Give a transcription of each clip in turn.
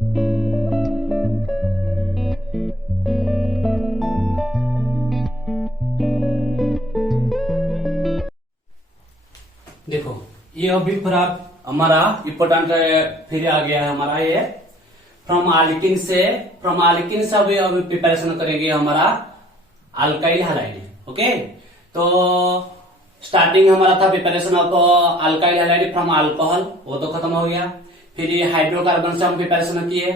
देखो ये अभी पूरा हमारा इम्पोर्टेंट फिर आ गया है हमारा ये फ्रॉम आल्किन से अभी प्रिपरेशन करेंगे हमारा अल्काइल हैलाइड। ओके, तो स्टार्टिंग हमारा था preparation of alkyl halide from alcohol, वो तो खत्म हो गया। फिर ये हाइड्रोकार्बन से हम प्रिपरेशन किए।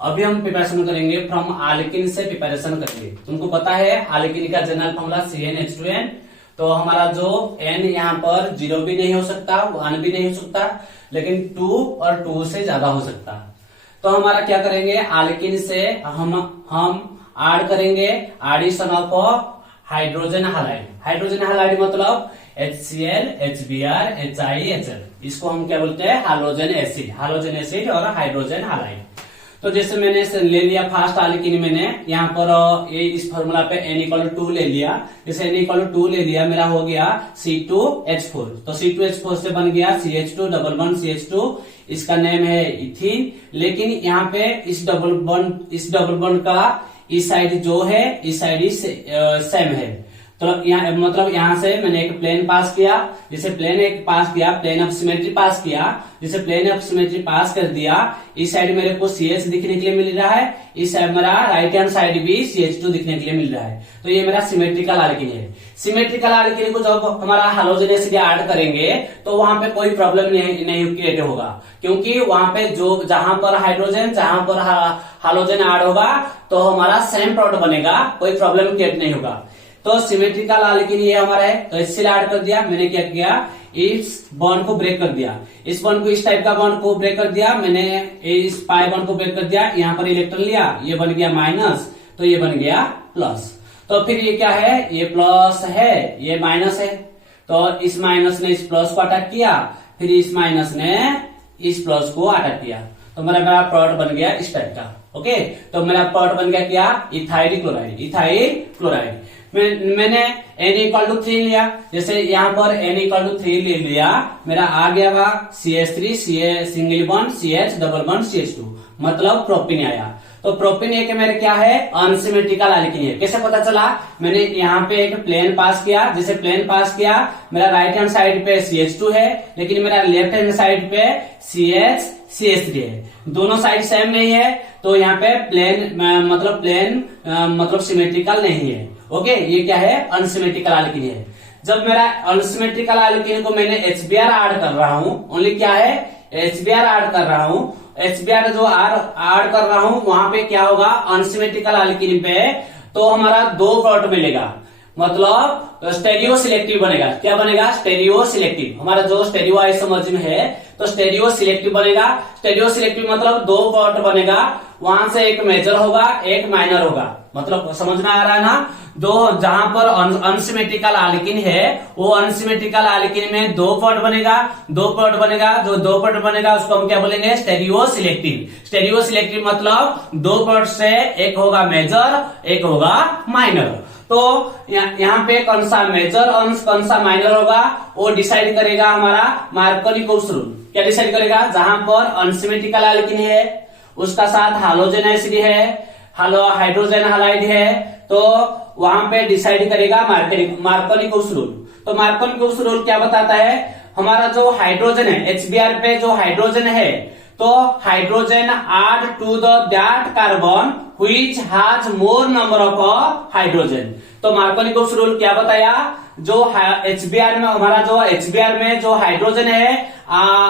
अभी हम प्रिपरेशन करेंगे फ्रॉम आल्किन से प्रिपरेशन करेंगे। तुमको पता है आल्किन का जनरल फॉर्मूला CnH2n, तो हमारा जो n यहाँ पर 0 भी नहीं हो सकता, 1 भी नहीं हो सकता, लेकिन 2 और 2 से ज्यादा हो सकता। तो हमारा क्या करेंगे, आल्किन से हम ऐड करेंगे addition of hydrogen halide. Hydrogen halide मतलब HCl, HBr, HIHL, इसको हम क्या बोलते हैं, हाइड्रोजन एसिड और हाइड्रोजन हैलाइड। तो जैसे मैंने ले लिया फर्स्ट आल्किन, मैंने यहाँ पर ये इस फॉर्मूला पे n=2 ले लिया। जैसे n=2 ले लिया, मेरा हो गया C2H4। तो C2H4 से बन गया CH2 डबल बॉन्ड CH2, इसका नेम है इथीन। लेकिन यहाँ पे इस डबल बॉन्ड का इस साइड जो है, इस साइड सेम है। तो यहाँ मतलब यहाँ से मैंने एक प्लेन पास किया, जिसे प्लेन ऑफ सिमेट्री पास किया, जिसे प्लेन ऑफ सिमेट्री पास कर दिया। इस साइड मेरे को CH दिखने के लिए मिल रहा है, इस साइड मेरा राइट हैंड साइड भी CH2 दिखने के लिए मिल रहा है। तो ये मेरा सिमेट्रिकल आल्किन है। सिमेट्रिकल आल्किन को जब हमारा हाइड्रोजन एसिड ऐड करेंगे तो वहां पे कोई प्रॉब्लम नहीं क्रिएट होगा, क्योंकि वहां पे जहां पर हाइड्रोजन ऐड होगा तो हमारा सेम प्रोडक्ट बनेगा, कोई प्रॉब्लम क्रिएट नहीं होगा। तो सिमेट्रिकल आल्किन ये हमारा है, तो HCl ऐड कर दिया। मैंने क्या किया, इस बॉन्ड को ब्रेक कर दिया, इस बॉन्ड को, इस टाइप का बॉन्ड को ब्रेक कर दिया मैंने, इस पाई बॉन्ड को ब्रेक कर दिया। यहाँ पर इलेक्ट्रॉन लिया, ये बन गया माइनस, तो ये बन गया प्लस। तो फिर ये क्या है, ये प्लस है, ये माइनस है। तो इस माइनस ने इस प्लस को अटैक किया, फिर इस माइनस ने इस प्लस को अटैक किया, तो मेरा प्रोडक्ट बन गया इस टाइप का। ओके, तो मेरा प्रोडक्ट बन गया क्या, इथाइल क्लोराइड। मैंने n=3 लिया, जैसे यहाँ पर n=3 ले लिया, मेरा आ गया CH3 single bond CH double bond CH2, मतलब प्रोपिन आया। तो प्रोपिन एक मेरे क्या है, अनसिमेट्रिकल आल्किन है। कैसे पता चला, मैंने यहाँ पे एक प्लेन पास किया, जैसे प्लेन पास किया, मेरा राइट हैंड साइड पे CH2 है, लेकिन मेरा लेफ्ट हैंड साइड पे CH3 है, दोनों साइड सेम नहीं है, तो यहाँ पे प्लेन मतलब सिमेट्रिकल नहीं है। ओके, ये क्या है, अनसिमेट्रिकल आल्किन है। जब मेरा अनसिमेट्रिकल आल्किन को मैंने HBr ऐड कर रहा हूँ, ओनली क्या है, HBr ऐड कर रहा हूँ, HBr जो ऐड कर रहा हूँ, वहां पे क्या होगा, अनसिमेट्रिकल आल्किन पे तो हमारा 2 प्रोडक्ट मिलेगा, मतलब स्टेरियो सिलेक्टिव बनेगा। क्या बनेगा, स्टेरियो सिलेक्टिव। हमारा जो स्टेरियो आइसोमर्स में है तो स्टेरियो सिलेक्टिव बनेगा। स्टेरियो सिलेक्टिव मतलब 2 प्रोडक्ट बनेगा, वहां से एक मेजर होगा, एक माइनर होगा। मतलब समझ में आ रहा है ना, जहां पर अनसिमेट्रिकल आल्किन है, वो अनसिमेट्रिकल आल्किन में 2 प्रोडक्ट बनेगा। जो 2 प्रोडक्ट बनेगा उसको हम क्या बोलेंगे, स्टेरियो सिलेक्टिव मतलब 2 प्रोडक्ट से एक होगा मेजर, एक होगा माइनर। तो यहाँ पे कौन सा मेजर और कौन सा माइनर होगा, वो डिसाइड करेगा हमारा मार्कोनी-कोप्स रूल। क्या डिसाइड करेगा, जहां पर अनसिमेट्रिकल आल्किन है, उसका साथ हाइड्रोजन एसिड है, हाइड्रोजन हैलाइड है, तो वहां पे डिसाइड करेगा मार्कोनी-कोप्स रूल। तो मार्कोनी-कोप्स रूल क्या बताता है, हमारा जो हाइड्रोजन है, HBr पे जो हाइड्रोजन है, तो hydrogen add to that carbon which has more number of hydrogen. तो मार्कोनी-कोप्स रूल क्या बताया, जो HBr में हमारा जो HBr में जो हाइड्रोजन है,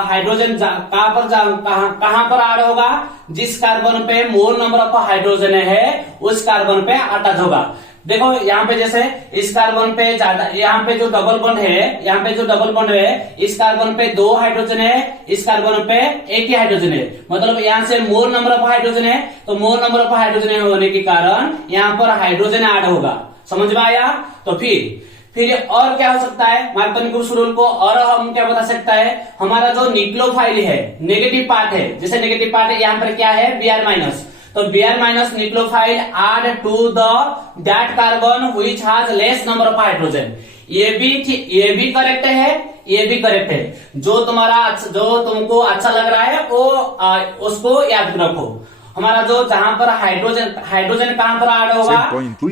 हाइड्रोजन कहां पर ऐड होगा, जिस कार्बन पे मोर नंबर ऑफ हाइड्रोजन है उस कार्बन पे अटैच होगा। देखो यहाँ पे जैसे इस कार्बन पे ज्यादा, यहाँ पे जो डबल बॉन्ड है, इस कार्बन पे 2 हाइड्रोजन है, इस कार्बन पे एक ही हाइड्रोजन है, मतलब यहाँ से मोर नंबर ऑफ हाइड्रोजन है, तो मोर नंबर ऑफ हाइड्रोजन होने के कारण यहाँ पर हाइड्रोजन ऐड होगा। समझ में आया। तो फिर और क्या हो सकता है, मार्कोनी-कोप्स रूल को और हम क्या बता सकता है, हमारा जो न्यूक्लियोफाइल है, नेगेटिव पार्ट है, जैसे नेगेटिव पार्ट है, यहाँ पर क्या है, Br-, तो Br- nucleophile add to that carbon which has less number of hydrogen. ये भी करेक्ट है, ये भी करेक्ट है। जो तुमको अच्छा लग रहा है वो उसको याद रखो। हमारा जो जहां पर हाइड्रोजन कहां पर ऐड होगा,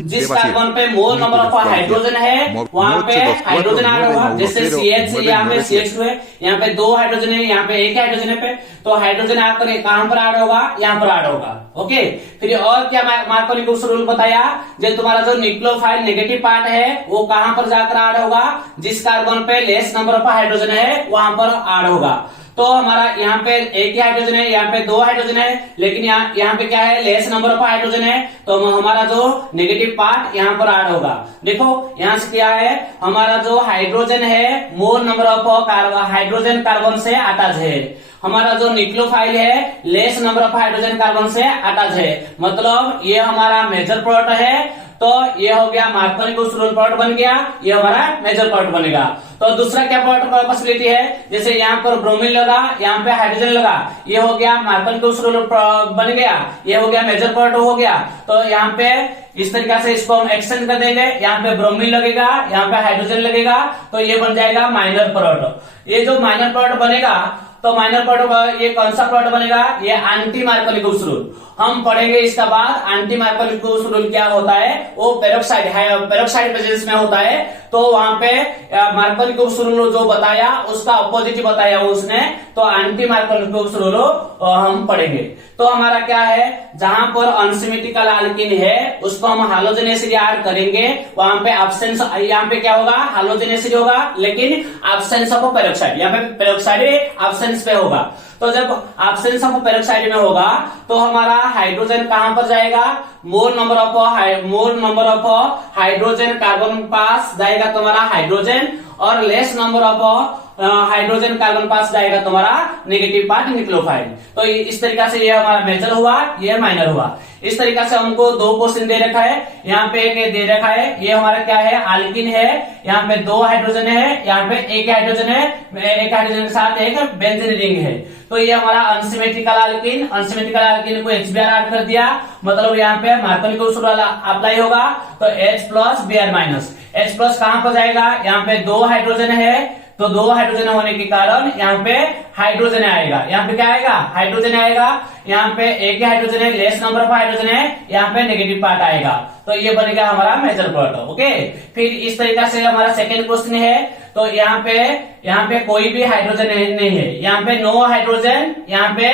जिस कार्बन पे मोल नंबर ऑफ हाइड्रोजन है वहां पे हाइड्रोजन ऐड होगा। जैसे CH यहाँ पे CH2 है, यहाँ पे 2 हाइड्रोजन है, यहाँ पे 1 हाइड्रोजन है पे, तो हाइड्रोजन आकर कहां पर ऐड होगा, यहाँ पर ऐड होगा। ओके, फिर और क्या मार्कोनिकुस रूल बताया, जो तुम्हारा जो न्यूक्लियोफाइल नेगेटिव पार्ट है वो कहां पर जाकर ऐड होगा, जिस कार्बन पे लेस नंबर ऑफ हाइड्रोजन है वहां पर ऐड होगा। तो हमारा यहाँ पे एक ही हाइड्रोजन है, यहाँ पे 2 हाइड्रोजन है, लेकिन यहाँ पे क्या है, लेस नंबर ऑफ हाइड्रोजन है, तो हमारा जो नेगेटिव पार्ट यहाँ पर ऐड होगा। देखो यहाँ से क्या है, हमारा जो हाइड्रोजन है मोल नंबर ऑफ हाइड्रोजन कार्बन से अटैच है, हमारा जो न्यूक्लियोफाइल है less number of hydrogen carbon से अटैच है, मतलब ये हमारा मेजर प्रोडक्ट है। तो ये हो गया मार्कोनिकुस रूल प्रोडक्ट बन गया, ये हमारा मेजर प्रोडक्ट बनेगा। तो दूसरा क्या प्रोडक्ट पॉसिबिलिटी है, जैसे यहाँ पर ब्रोमीन लगा, यहाँ पे हाइड्रोजन लगा, ये हो गया मार्कोनिकुस रूल बन गया, ये हो गया मेजर प्रोडक्ट हो गया। तो यहाँ पे इस तरीके से इसको हम एक्सटेंड कर देंगे, यहाँ पे ब्रोमीन लगेगा, यहाँ पे हाइड्रोजन लगेगा, तो ये बन जाएगा माइनर प्रोडक्ट। ये जो माइनर प्रोडक्ट बनेगा, तो माइनर प्रोडक्ट ये कौन सा प्रोडक्ट बनेगा, ये एंटी मार्कोनिकुस रूल हम पढ़ेंगे। इसका बाद एंटी मार्कोनिकुस रूल क्या होता है, वो पेरोक्साइड प्रेजेंस में होता है, तो वहां पे मार्कोनिकुस रूल जो बताया उसका अपोजिट बताया उसने, तो एंटी मार्कोनिकुस रूल हम पढ़ेंगे। तो हमारा क्या है, जहां पर अनसिमेट्रिकल एल्कीन है उसको हम हैलोजन एसिड ऐड करेंगे, वहां पे एब्सेंस, यहाँ पे क्या होगा, हैलोजन एसिड होगा, लेकिन एब्सेंस ऑफ पेरोक्साइड, यहाँ पे पेरोक्साइड एब्सेंस पे होगा। तो जब एब्सेंस ऑफ पेरोक्साइड में होगा तो हमारा हाइड्रोजन कहां पर जाएगा, mole number of hydrogen carbon पास जाएगा तुम्हारा हाइड्रोजन, और less number of hydrogen carbon पास जाएगा तुम्हारा नेगेटिव पार्ट न्यूक्लियोफाइल। तो इस तरीके से ये हमारा मेजर हुआ, ये माइनर हुआ। इस तरीके से हमको 2 क्वेश्चन दे रखा है, यहाँ पे एक दे रखा है, ये हमारा क्या है, एल्कीन है, यहाँ पे 2 हाइड्रोजन है, यहाँ पे 1 हाइड्रोजन है, 1 हाइड्रोजन के साथ एक बेंजीन रिंग है। तो ये हमारा अनसिमेट्रिकल एल्कीन को HBr ऐड कर दिया, मतलब यहाँ पे मार्कोनिकुस रूल अप्लाई होगा, तो H+Br-। H+ कहां पर जाएगा, यहाँ पे 2 हाइड्रोजन है, तो 2 हाइड्रोजन होने के कारण यहाँ पे हाइड्रोजन आएगा, यहाँ पे क्या आएगा, हाइड्रोजन आएगा, यहाँ पे 1 हाइड्रोजन है, लेस नंबर ऑफ हाइड्रोजन है, यहाँ पे नेगेटिव पार्ट आएगा, तो ये बनेगा हमारा मेजर प्रोडक्ट। ओके, फिर इस तरीके से हमारा सेकेंड क्वेश्चन है, तो यहाँ पे कोई भी हाइड्रोजन नहीं है, यहाँ पे 9 हाइड्रोजन, यहाँ पे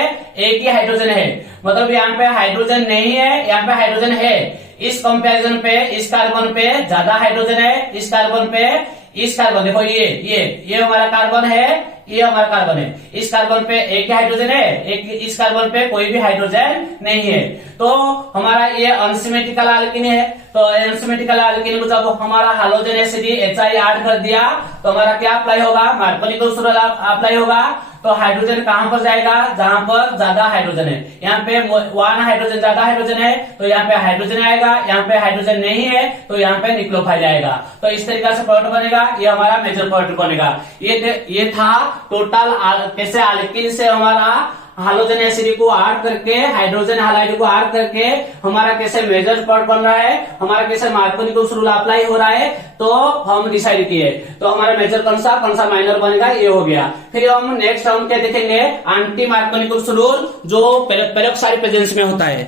1 ही हाइड्रोजन है, मतलब यहाँ पे हाइड्रोजन नहीं है, यहाँ पे हाइड्रोजन है। इस कंपैरिजन पे इस कार्बन पे ज्यादा हाइड्रोजन है, इस कार्बन देखो ये हमारा कार्बन है, ये हमारा कार्बन है, इस कार्बन पे 1 हाइड्रोजन है, इस कार्बन पे कोई भी हाइड्रोजन नहीं है, तो हमारा ये अनसिमेट्रिकल एल्कीन है। तो अनसिमेट्रिकल एल्कीन को जब हमारा हैलोजन एसिड HI ऐड कर दिया तो हमारा क्या अप्लाई होगा, मार्कोनिकुस रूल अप्लाई होगा। तो हाइड्रोजन कहां पर जाएगा, जहां पर ज्यादा हाइड्रोजन है, यहाँ पे 1 हाइड्रोजन ज्यादा हाइड्रोजन है, तो यहाँ पे हाइड्रोजन आएगा, यहाँ पे हाइड्रोजन नहीं है तो यहाँ पे न्यूक्लियोफाइल आएगा। तो इस तरीके से प्रोडक्ट बनेगा, ये हमारा मेजर प्रोडक्ट बनेगा। ये था टोटल कैसे एल्कीन से हमारा हाइड्रोजन एसिड को ऐड करके, हाइड्रोजन हैलाइड को ऐड करके हमारा कैसे मेजर प्रोडक्ट बन रहा है, हमारा कैसे मार्कोनिकुस रूल अप्लाई हो रहा है, तो हम डिसाइड किए। तो हमारा मेजर कौन सा माइनर बनेगा, ये हो गया। फिर हम नेक्स्ट हम क्या देखेंगे, एंटी मार्कोनिकुस रूल जो पेरोक्साइड प्रेजेंस में होता है।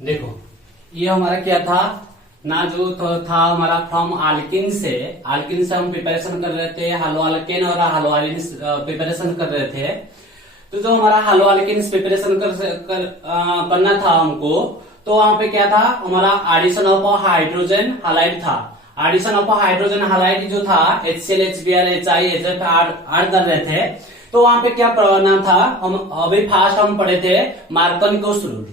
देखो ये हमारा क्या था ना, जो था हमारा फ्रॉम एल्कीन से हम प्रिपरेशन कर रहे थे, हालो एल्केन और हालो एल्कीन प्रिपरेशन कर रहे थे। तो जो हमारा हालो एल्कीन प्रिपरेशन करना था हमको, तो वहां पे क्या था, हमारा एडिशन ऑफ हाइड्रोजन हैलाइड था। एडिशन ऑफ हाइड्रोजन हैलाइड जो था HCl HBr HI HF add कर रहे थे, तो वहां पे क्या नाम था, हम अभी फास्ट हम पढ़े थे मार्कोनिकुस रूल।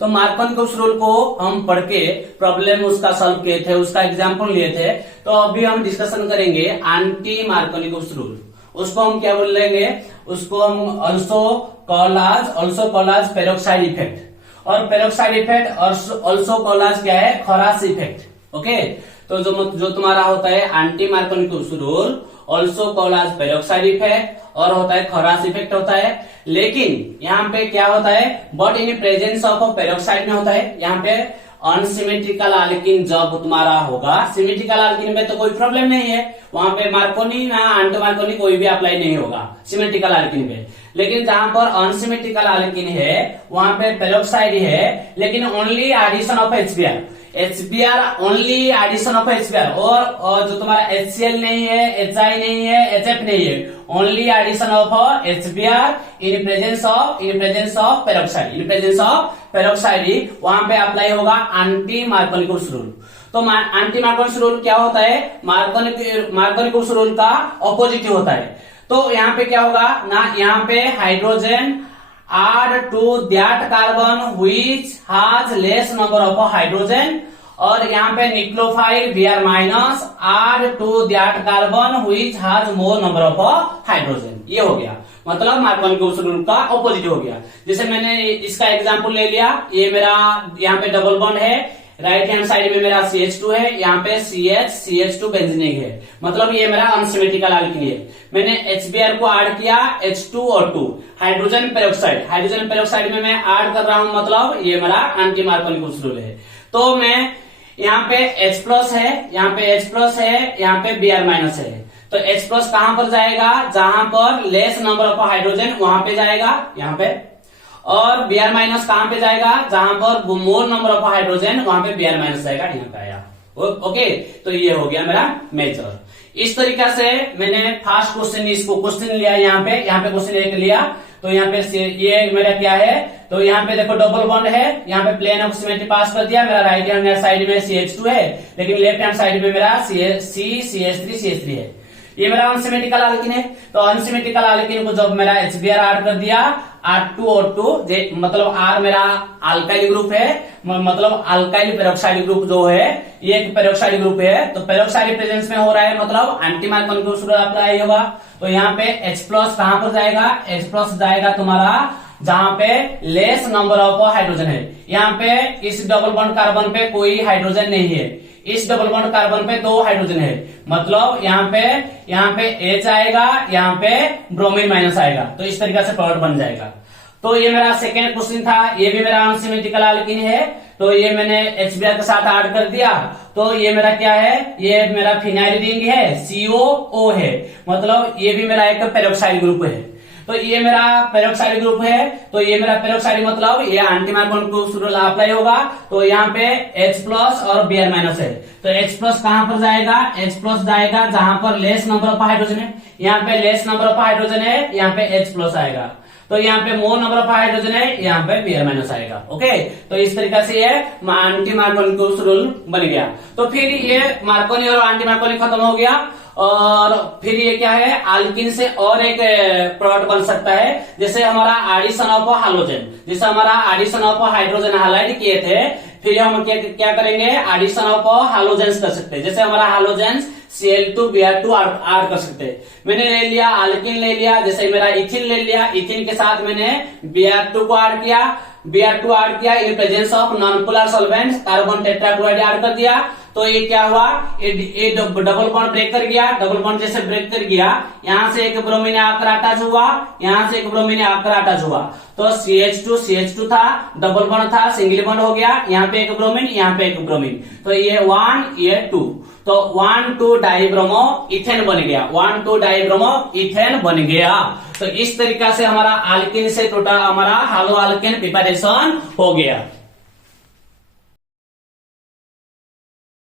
तो मार्कोनिकुस रूल को हम पढ़ के प्रॉब्लम उसका सॉल्व किए थे, उसका एग्जाम्पल लिए थे। तो अभी हम डिस्कशन करेंगे एंटी मार्कोनिकुस रूल। उसको हम क्या बोलेंगे, उसको हम ऑल्सो कॉल्ड आज पेरोक्साइड इफेक्ट, और पेरोक्साइड इफेक्ट ऑल्सो कॉल्ड आज क्या है, खरास इफेक्ट। ओके, तो जो तुम्हारा होता है anti Markovnikov rule also called आज पेरोक्साइड इफेक्ट, और होता है खरास इफेक्ट होता है। लेकिन यहाँ पे क्या होता है, but in presence of peroxide में होता है, यहाँ पे अनसिमेट्रिकल अल्किन जब तुम्हारा होगा, सिमेट्रिकल अल्किन में तो कोई प्रॉब्लम नहीं है, वहां पे मार्कोनी ना एंटी मार्कोनी कोई भी अप्लाई नहीं होगा सिमेट्रिकल अल्किन पे। लेकिन जहां पर अनसिमेट्रिकल अल्किन है वहां पे पेरोक्साइड है, लेकिन only addition of HBr only addition of HBr, और जो तुम्हारा HCl नहीं है, HI नहीं है, HF नहीं है, only addition of HBr in presence of peroxide वहां पे अप्लाई होगा एंटी मार्कोनिकुस रूल। तो एंटी मार्कोनिकुस रूल क्या होता है? मार्कोनिकुस रूल का ऑपोजिट होता है। तो यहाँ पे क्या होगा ना, यहाँ पे hydrogen add to that carbon which has less number of hydrogen, और यहाँ पे nucleophile Br minus add to that carbon which has more number of hydrogen. ये हो गया, मतलब मार्कोनिकुस रूल का ऑपोजिट हो गया। जैसे मैंने इसका एग्जांपल ले लिया, ये मेरा यहाँ पे डबल बॉन्ड है, राइट हैंड साइड में मेरा CH2 है, यहाँ पे CH2 बेंजीनिक है, मतलब ये मेरा अनसिमेट्रिकल अल्किन है। मैंने HBr को ऐड किया H2O2 हाइड्रोजन पेरोक्साइड में मैं ऐड कर रहा हूं, मतलब ये मेरा एंटी मार्कोनिकुस रूल है। तो मैं यहाँ पे H प्लस है, यहाँ पे H प्लस है, यहाँ पे Br माइनस है, तो H प्लस कहां पर जाएगा? जहां पर लेस नंबर ऑफ हाइड्रोजन वहां पे जाएगा, यहाँ पे। और Br माइनस कहां पे जाएगा? जहां पर मोर नंबर ऑफ हाइड्रोजन वहां पे Br माइनस जाएगा, यहाँ पे आया। ओके, तो ये हो गया मेरा मेजर। इस तरीका से मैंने फर्स्ट क्वेश्चन इसको क्वेश्चन लिया, यहाँ पे क्वेश्चन 1 लिया। तो यहाँ पे ये मेरा क्या है, तो यहाँ पे देखो डबल बॉन्ड है, यहाँ पे प्लेन ऑफ सिमेट्री पास कर दिया। मेरा राइट हैंड साइड में CH2 है, लेकिन लेफ्ट हैंड साइड में मेरा CH3 है। ये मेरा अनसिमेट्रिकल अल्किन है। तो अनसिमेट्रिकल अल्किन को जब मेरा HBr ऐड कर दिया, R2O2 मतलब R मेरा अल्काइल ग्रुप है, मतलब अल्काइल पेरोक्साइड ग्रुप जो है ये एक पेरोक्साइड ग्रुप है। तो पेरोक्साइड प्रेजेंस में हो रहा है, मतलब एंटी मार्कोनिकुस रूल अप्लाई होगा। तो यहाँ पे H प्लस कहां पर जाएगा? H प्लस जाएगा तुम्हारा जहां पे लेस नंबर ऑफ हाइड्रोजन है। यहाँ पे इस डबल बॉन्ड कार्बन पे कोई हाइड्रोजन नहीं है, इस डबल बॉन्ड कार्बन पे 2 हाइड्रोजन है, मतलब यहाँ पे H आएगा, यहाँ पे ब्रोमीन माइनस आएगा। तो इस तरीके से प्रोडक्ट बन जाएगा। तो ये मेरा सेकेंड क्वेश्चन था, ये भी मेरा अनसिमेट्रिकल अल्किन है। तो ये मैंने HBr के साथ ऐड कर दिया। तो ये मेरा क्या है? ये मेरा फिनाइल रिंग है, COO है, मतलब ये भी मेरा एक पेरोक्साइड ग्रुप है। तो ये मेरा पेरोक्साइड ग्रुप है। तो ये मेरा पेरोक्साइड मतलब ये एंटी मार्कोनिकुस रूल अप्लाई होगा। तो यहाँ पे H प्लस और Br माइनस है। तो H प्लस कहां पर जाएगा? H प्लस जाएगा जहां पर लेस नंबर ऑफ हाइड्रोजन है। यहाँ पे लेस नंबर ऑफ हाइड्रोजन है, यहाँ पे H प्लस आएगा। तो यहाँ पे मोर नंबर ऑफ हाइड्रोजन है, यहाँ पे Br माइनस आएगा। ओके, तो इस तरीके से ये एंटी मार्कोनिकुस रूल बन गया। तो फिर ये मार्कोनी और एंटी मार्कोनी खत्म हो गया, और फिर ये क्या है? अल्किन से और एक प्रोडक्ट बन सकता है, जैसे हमारा एडिशन ऑफ हाइड्रोजन, जैसे हमारा एडिशन ऑफ हाइड्रोजन हाइलाइट किए थे, फिर हम क्या करेंगे? एडिशन ऑफ हाइलोजेंस कर सकते हैं। जैसे हमारा हाइलोजेंस Cl2Br2 ऐड कर सकते हैं। मैंने ले लिया अल्किन ले लिया, जैसे मेरा इथिन ले लिया, इथिन के साथ मैंने Br2 को ऐड किया, Br2 ऐड किया इन presence of non polar solvents, carbon tetrachloride add कर दिया। तो ये क्या हुआ? ये डबल बॉन्ड ब्रेक कर गया। डबल बॉन्ड जैसे ब्रेक कर गया, यहाँ से एक ब्रोमीन आकर अटैच हुआ, यहाँ से एक ब्रोमीन आकर अटैच हुआ। तो CH2 था, डबल बॉन्ड था, सिंगल बॉन्ड हो गया, यहाँ पे एक ब्रोमीन, यहाँ पे एक ब्रोमीन। तो ये 1 ये 2, तो 1,2 डाइब्रोमो इथेन बन गया, 1,2 डाइब्रोमो इथेन बन गया। तो इस तरीका से हमारा अल्किन से टोटल हमारा हालो अल्केन प्रिपरेशन हो गया।